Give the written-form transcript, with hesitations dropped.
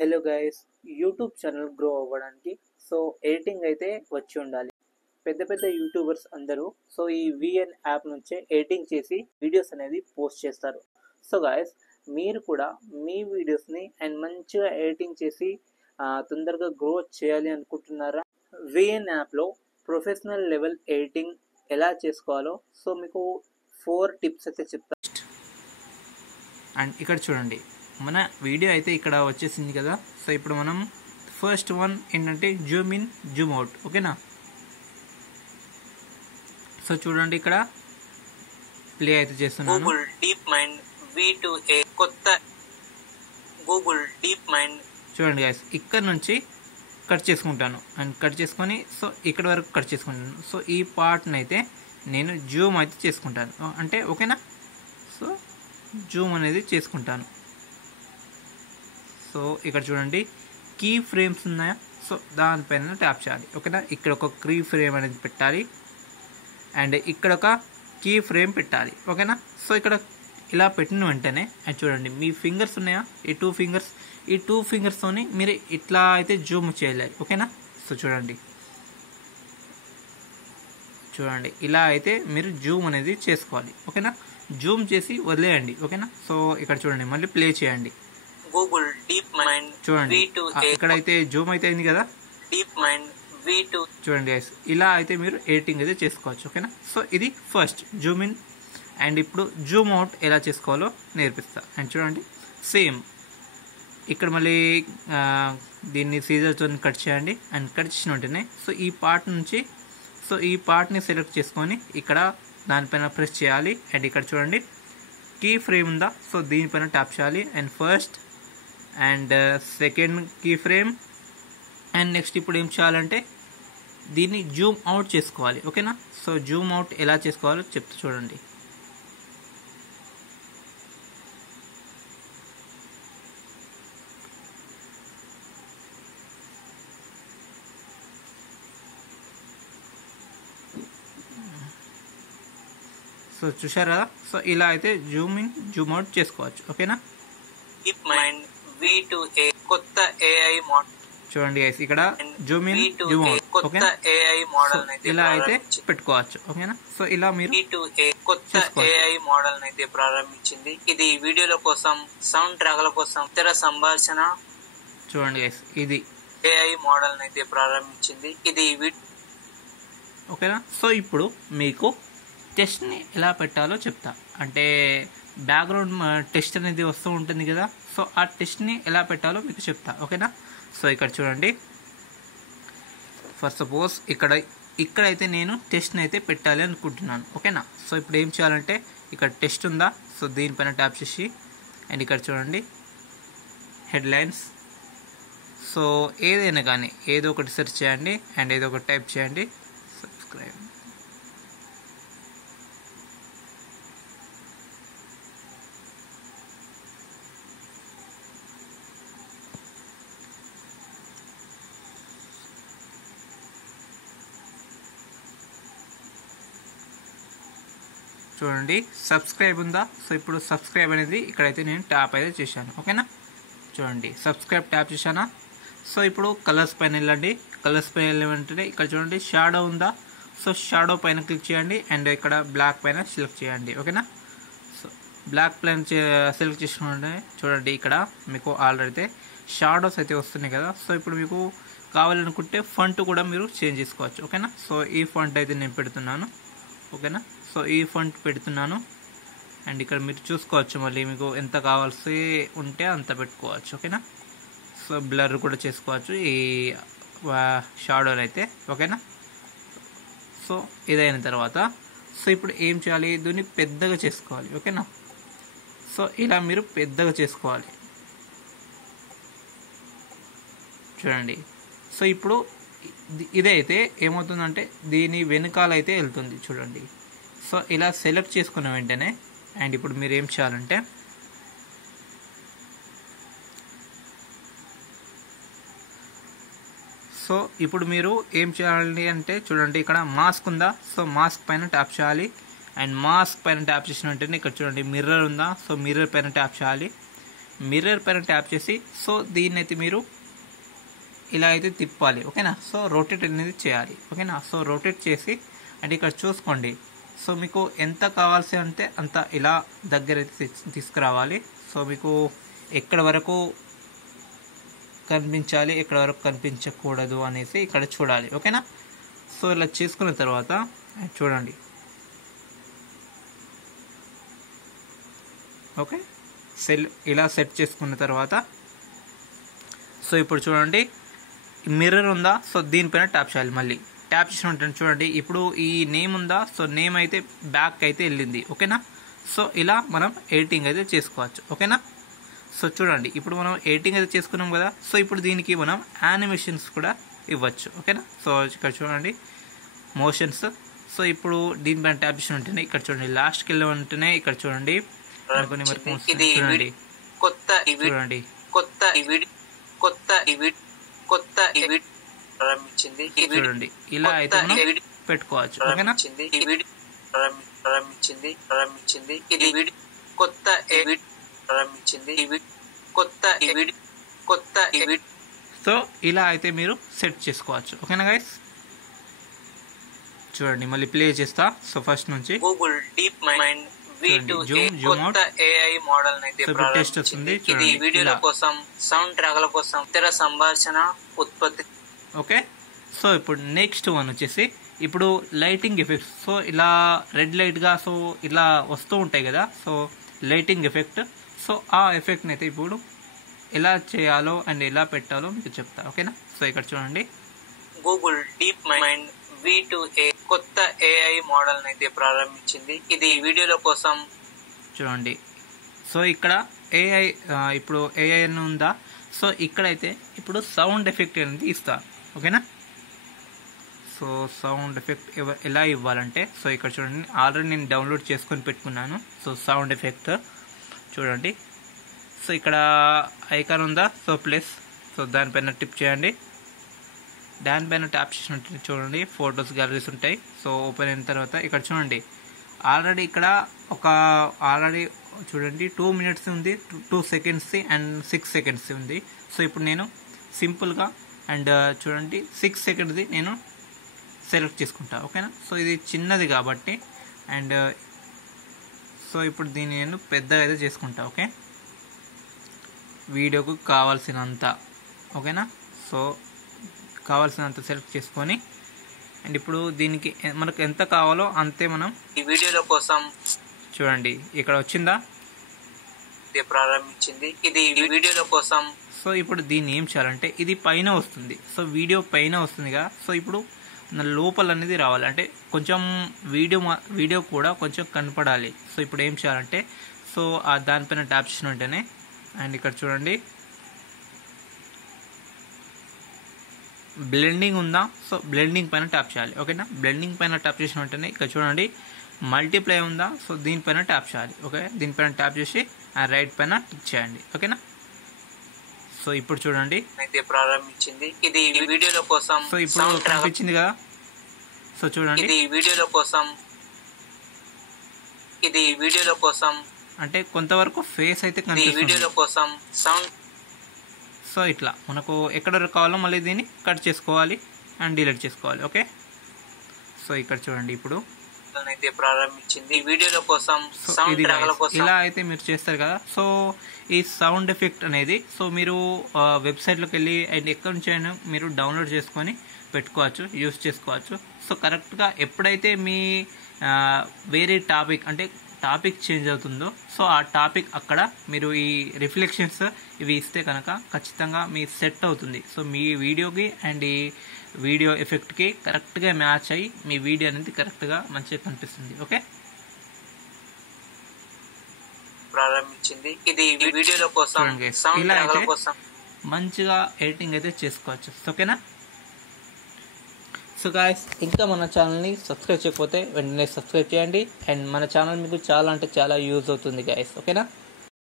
Hello guys, YouTube channel grow అవ్వడానికి editing అయితే వచ్చి ఉండాలి. పెద్ద పెద్ద యూట్యూబర్స్ అందరూ ఈ విఎన్ యాప్ నుంచే ఎడిటింగ్ చేసి వీడియోస్ అనేది పోస్ట్ చేస్తారు. గైస్, మీరు కూడా మీ వీడియోస్ని అండ్ మంచిగా ఎడిటింగ్ చేసి తొందరగా గ్రో చేయాలి అనుకుంటున్నారా? విఎన్ యాప్లో ప్రొఫెషనల్ లెవెల్ ఎడిటింగ్ ఎలా చేసుకోవాలో మీకు 4 టిప్స్ అయితే చెప్తాను. అండ్ ఇక్కడ చూడండి, మన వీడియో అయితే ఇక్కడ వచ్చేసింది కదా. ఇప్పుడు మనం ఫస్ట్ వన్ ఏంటంటే జూమ్ ఇన్ జూమ్ అవుట్. ఓకేనా? చూడండి, ఇక్కడ ప్లే అయితే చేస్తున్నాను. గూగుల్ డీప్ మైండ్ V2A కొత్త గూగుల్ డీప్ మైండ్. చూడండి గైస్, ఇక్కడ నుంచి కట్ చేసుకుంటాను అండ్ కట్ చేసుకొని ఇక్కడ వరకు కట్ చేసుకుంటాను. ఈ పార్ట్ని అయితే నేను జూమ్ అయితే చేసుకుంటాను. అంటే ఓకేనా? జూమ్ అనేది చేసుకుంటాను. ఇక్కడ చూడండి, కీ ఫ్రేమ్స్ ఉన్నాయా? దానిపైన ట్యాప్ చేయాలి. ఓకేనా? ఇక్కడ ఒక కీ ఫ్రేమ్ అనేది పెట్టాలి అండ్ ఇక్కడ ఒక కీ ఫ్రేమ్ పెట్టాలి. ఓకేనా? ఇక్కడ ఇలా పెట్టిన వెంటనే అది చూడండి, మీ ఫింగర్స్ ఉన్నాయా? ఈ 2 ఫింగర్స్, ఈ 2 ఫింగర్స్తోని మీరు ఇట్లా అయితే జూమ్ చేయాలి. ఓకేనా? చూడండి, ఇలా అయితే మీరు జూమ్ అనేది చేసుకోవాలి. ఓకేనా? జూమ్ చేసి వదిలేయండి. ఓకేనా? ఇక్కడ చూడండి, మళ్ళీ ప్లే చేయండి. గూగుల్ డీప్ మైండ్ చూడండి, ఇక్కడైతే జూమ్ అయితే అయింది కదా. Deep mind V2. చూడండి గైస్, ఇలా అయితే మీరు ఎడిటింగ్ అయితే చేసుకోవచ్చు. ఓకేనా? ఇది ఫస్ట్ జూమ్ ఇన్. అండ్ ఇప్పుడు జూమ్ అవుట్ ఎలా చేసుకోవాలో నేర్పిస్తా. అండ్ చూడండి, సేమ్ ఇక్కడ మళ్ళీ దీన్ని సీజర్తో కట్ చేయండి. అండ్ కట్ చేసిన వెంటనే ఈ పార్ట్ నుంచి ఈ పార్ట్ని సెలెక్ట్ చేసుకొని ఇక్కడ దానిపైన ప్రెస్ చేయాలి. అండ్ ఇక్కడ చూడండి, కీ ఫ్రేమ్ ఉందా? దీనిపైన ట్యాప్ చేయాలి. And first and second key frame. And next ఇప్పుడు ఏం చేయాలంటే దీన్ని జూమ్ అవుట్ చేసుకోవాలి. ఓకేనా? జూమ్ అవుట్ ఎలా చేసుకోవాలో చెప్తా చూడండి. చూసారా? ఇలా అయితే జూమ్ ఇన్ జూమ్ అవుట్ చేసుకోవచ్చు. ఓకేనా? డీప్ మైండ్ V2A కొత్త AI మోడల్. చూడండి గైస్, ఇక్కడ జూమ్ ఇన్ జూమ్ అవుట్. కొత్త AI మోడల్ ఇలా అయితే పెట్టుకోవచ్చు. ఓకేనా? ఇలా మీరు V2A కొత్త AI మోడల్ అయితే ప్రారంభించింది. ఇది వీడియోల కోసం, సౌండ్ ట్రాక్ల కోసం, ఇతర సంభాషణ. చూడండి గైస్, ఇది AI మోడల్ అయితే ప్రారంభించింది. ఇది ఓకేనా? ఇప్పుడు మీకు టెస్ట్ని ఎలా పెట్టాలో చెప్తా. అంటే బ్యాక్గ్రౌండ్ టెస్ట్ అనేది వస్తూ ఉంటుంది కదా. ఆ టెస్ట్ని ఎలా పెట్టాలో మీకు చెప్తా. ఓకేనా? ఇక్కడ చూడండి, ఫస్ట్ సపోజ్ ఇక్కడైతే నేను టెస్ట్ని అయితే పెట్టాలి అనుకుంటున్నాను. ఓకేనా? ఇప్పుడు ఏం చేయాలంటే ఇక్కడ టెస్ట్ ఉందా? దీనిపైన ట్యాప్ చేసి అండ్ ఇక్కడ చూడండి హెడ్లైన్స్. ఏదైనా కానీ ఏదో ఒకటి సెర్చ్ చేయండి అండ్ ఏదో ఒకటి టైప్ చేయండి. సబ్స్క్రైబ్. చూడండి, సబ్స్క్రైబ్ ఉందా? ఇప్పుడు సబ్స్క్రైబ్ అనేది ఇక్కడైతే నేను ట్యాప్ అయితే చేశాను. ఓకేనా? చూడండి, సబ్స్క్రైబ్ ట్యాప్ చేశానా? ఇప్పుడు కలర్స్ పైన వెళ్ళండి. కలర్స్ పైన వెళ్ళమంటే ఇక్కడ చూడండి షాడో ఉందా? షాడో పైన క్లిక్ చేయండి అండ్ ఇక్కడ బ్లాక్ పైన సెలెక్ట్ చేయండి. ఓకేనా? బ్లాక్ పైన సెలెక్ట్ చేసుకుంటే చూడండి, ఇక్కడ మీకు ఆల్రెడీ షాడోస్ అయితే వస్తున్నాయి కదా. ఇప్పుడు మీకు కావాలనుకుంటే ఫంట్ కూడా మీరు చేంజ్ చేసుకోవచ్చు. ఓకేనా? ఈ ఫంట్ అయితే నేను పెడుతున్నాను. ఓకేనా? ఈ ఫంట్ పెడుతున్నాను అండ్ ఇక్కడ మీరు చూసుకోవచ్చు, మళ్ళీ మీకు ఎంత కావాల్సి ఉంటే అంత పెట్టుకోవచ్చు. ఓకేనా? బ్లర్ కూడా చేసుకోవచ్చు ఈ షాడోలు అయితే. ఓకేనా? ఇదైన తర్వాత ఇప్పుడు ఏం చేయాలి? దీన్ని పెద్దగా చేసుకోవాలి. ఓకేనా? ఇలా మీరు పెద్దగా చేసుకోవాలి. చూడండి, ఇప్పుడు ఇదైతే ఏమవుతుందంటే దీని వెనకాలైతే వెళ్తుంది. చూడండి, ఇలా సెలెక్ట్ చేసుకున్న వెంటనే అండ్ ఇప్పుడు మీరు ఏం చేయాలంటే ఇప్పుడు మీరు ఏం చేయాలి అంటే చూడండి, ఇక్కడ మాస్క్ ఉందా? మాస్క్ పైన ట్యాప్ చేయాలి అండ్ మాస్క్ పైన ట్యాప్ చేసిన వెంటనే ఇక్కడ చూడండి మిర్రర్ ఉందా? మిర్రర్ పైన ట్యాప్ చేయాలి. మిర్రర్ పైన ట్యాప్ చేసి సో దీన్ని అయితే మీరు ఇలా అయితే తిప్పాలి, ఓకేనా. సో రొటేట్ అనేది చేయాలి, ఓకేనా. సో రొటేట్ చేసి అండ్ ఇక్కడ చూసుకోండి. సో మీకు ఎంత కావాల్సి అంటే అంత ఇలా దగ్గర అయితే తీసుకురావాలి. సో మీకు ఎక్కడ వరకు కనిపించాలి, ఎక్కడ వరకు కనిపించకూడదు అనేసి ఇక్కడ చూడాలి, ఓకేనా. సో ఇలా చేసుకున్న తర్వాత చూడండి, ఓకే. ఇలా సెట్ చేసుకున్న తర్వాత సో ఇప్పుడు చూడండి మిర్రర్ ఉందా, సో దీనిపైన ట్యాప్ చేయాలి. మళ్ళీ ట్యాప్ చేసిన ఉంటుంది చూడండి, ఇప్పుడు ఈ నేమ్ ఉందా, సో నేమ్ అయితే బ్యాక్ అయితే వెళ్ళింది, ఓకేనా. సో ఇలా మనం ఎడిటింగ్ అయితే చేసుకోవచ్చు, ఓకేనా. సో చూడండి ఇప్పుడు మనం ఎడిటింగ్ అయితే చేసుకున్నాం కదా. సో ఇప్పుడు దీనికి మనం యానిమేషన్స్ కూడా ఇవ్వచ్చు, ఓకేనా. సో ఇక్కడ చూడండి మోషన్స్. సో ఇప్పుడు దీనిపైన ట్యాప్ చేసిన ఉంటేనే ఇక్కడ చూడండి లాస్ట్కి వెళ్ళి ఉంటేనే ఇక్కడ చూడండి కొన్ని వరకు చూడండి చూడండి చూడండి ఇలా అయితే మనం పెట్టుకోవచ్చు, ఓకేనా. సో ఇలా అయితే మీరు సెట్ చేసుకోవచ్చు, ఓకేనా గైస్. చూడండి మళ్ళీ ప్లే చేస్తా. సో ఫస్ట్ నుంచి గూగుల్ డీప్ మైండ్ కొత్త AI మోడల్ టెస్ట్ వస్తుంది. ఇది వీడియోల కోసం, సౌండ్ ట్రాక్ల కోసం, ఇతర సంభాషణ ఉత్పత్తి. ఓకే. సో ఇప్పుడు నెక్స్ట్ వన్ వచ్చేసి ఇప్పుడు లైటింగ్ ఎఫెక్ట్స్. సో ఇలా రెడ్ లైట్ గా సో ఇలా వస్తూ ఉంటాయి కదా, సో లైటింగ్ ఎఫెక్ట్. సో ఆ ఎఫెక్ట్ అయితే ఇప్పుడు ఎలా చేయాలో అండ్ ఎలా పెట్టాలో మీకు చెప్తా, ఓకేనా. సో ఇక్కడ చూడండి గూగుల్ డీప్ మైండ్ V2A కొత్త AI మోడల్ అయితే ప్రారంభించింది. ఇది వీడియోల కోసం చూడండి. సో ఇక్కడ AI ఇప్పుడు AI అని ఉందా, సో ఇక్కడైతే ఇప్పుడు సౌండ్ ఎఫెక్ట్ అనేది ఇస్తాను, ఓకేనా. సో సౌండ్ ఎఫెక్ట్ ఎలా ఇవ్వాలంటే సో ఇక్కడ చూడండి ఆల్రెడీ నేను డౌన్లోడ్ చేసుకొని పెట్టుకున్నాను. సో సౌండ్ ఎఫెక్ట్ చూడండి. సో ఇక్కడ ఐకాన్ ఉందా, సో ప్లస్, సో దానిపైన టిప్ చేయండి. దానిపైన ట్యాప్ చేసినట్టు చూడండి ఫొటోస్ గ్యాలరీస్ ఉంటాయి. సో ఓపెన్ అయిన తర్వాత ఇక్కడ చూడండి ఆల్రెడీ ఇక్కడ ఆల్రెడీ చూడండి 2 minutes ఉంది, 2 seconds అండ్ 6 seconds ఉంది. సో ఇప్పుడు నేను సింపుల్గా అండ్ చూడండి 6 seconds నేను సెలెక్ట్ చేసుకుంటా, ఓకేనా. సో ఇది చిన్నది కాబట్టి అండ్ సో ఇప్పుడు దీన్ని నేను పెద్దగా అయితే చేసుకుంటా, ఓకే, వీడియోకు కావాల్సినంత, ఓకేనా. సో కావాల్సినంత సెలెక్ట్ చేసుకొని అండ్ ఇప్పుడు దీనికి మనకు ఎంత కావాలో అంతే మనం ఈ వీడియోల కోసం చూడండి ఇక్కడ వచ్చిందా ప్రారంభించింది. ఇది వీడియోల కోసం. సో ఇప్పుడు దీన్ని ఏం చేయాలంటే ఇది పైన వస్తుంది, సో వీడియో పైన వస్తుంది కదా. సో ఇప్పుడు లోపల అనేది రావాలి అంటే కొంచెం వీడియో కూడా కొంచెం కనపడాలి. సో ఇప్పుడు ఏం చేయాలంటే సో దానిపైన ట్యాప్ చేసిన వెంటనే అండ్ ఇక్కడ చూడండి బ్లెండింగ్ ఉందా, సో బ్లెండింగ్ పైన ట్యాప్ చేయాలి, ఓకేనా. బ్లెండింగ్ పైన ట్యాప్ చేసిన వెంటనే ఇక్కడ చూడండి మల్టీప్లై ఉందా, సో దీనిపైన ట్యాప్ చేయాలి, ఓకే. దీనిపైన ట్యాప్ చేసి రైట్ పైన క్లిక్ చేయండి, ఓకేనా. సో ఇప్పుడు చూడండి అయితే ప్రారంభించింది. ఇది వీడియోల కోసం. సో ఇప్పుడు కనిపించింది కదా. సో చూడండి ఇది వీడియోల కోసం. ఇది వీడియోల కోసం అంటే కొంతవరకు ఫేస్ అయితే కనిపిస్తుంది. వీడియోల కోసం సౌండ్. సో ఇట్లా మనకు ఎక్కడ కావాలో మళ్ళీ దీన్ని కట్ చేసుకోవాలి అండ్ డిలీట్ చేసుకోవాలి, ఓకే. సో ఇక్కడ చూడండి ఇప్పుడు అయితే ప్రారంభించింది. వీడియోల కోసం, సౌండ్ ట్రాక్ల కోసం ఇలా అయితే మీరు చేస్తారు కదా. సో ఈ సౌండ్ ఎఫెక్ట్ అనేది సో మీరు వెబ్సైట్లోకి వెళ్ళి అండ్ ఎక్కడి నుంచి అయినా మీరు డౌన్లోడ్ చేసుకొని పెట్టుకోవచ్చు, యూస్ చేసుకోవచ్చు. సో కరెక్ట్గా ఎప్పుడైతే మీ వేరే టాపిక్ అంటే టాపిక్ చేంజ్ అవుతుందో సో ఆ టాపిక్ అక్కడ మీరు ఈ రిఫ్లెక్షన్స్ ఇవి ఇస్తే కనుక ఖచ్చితంగా మీ సెట్ అవుతుంది. సో మీ వీడియోకి అండ్ ఈ వీడియో ఎఫెక్ట్కి కరెక్ట్గా మ్యాచ్ అయ్యి మీ వీడియో అనేది కరెక్ట్గా మంచిగా కనిపిస్తుంది, ఓకే. ప్రారంభించింది. ఇది వీడియోల కోసం, సౌండ్ ఇలా ట్రాక్ల అయితే కోసం మంచిగా ఎడిటింగ్ అయితే చేసుకోవచ్చు, ఓకేనా. సో గాయస్ ఇంకా మన ఛానల్ని సబ్స్క్రైబ్ చేయకపోతే వెంటనే సబ్స్క్రైబ్ చేయండి అండ్ మన ఛానల్ మీకు చాలా అంటే చాలా యూజ్ అవుతుంది గాయస్, ఓకేనా.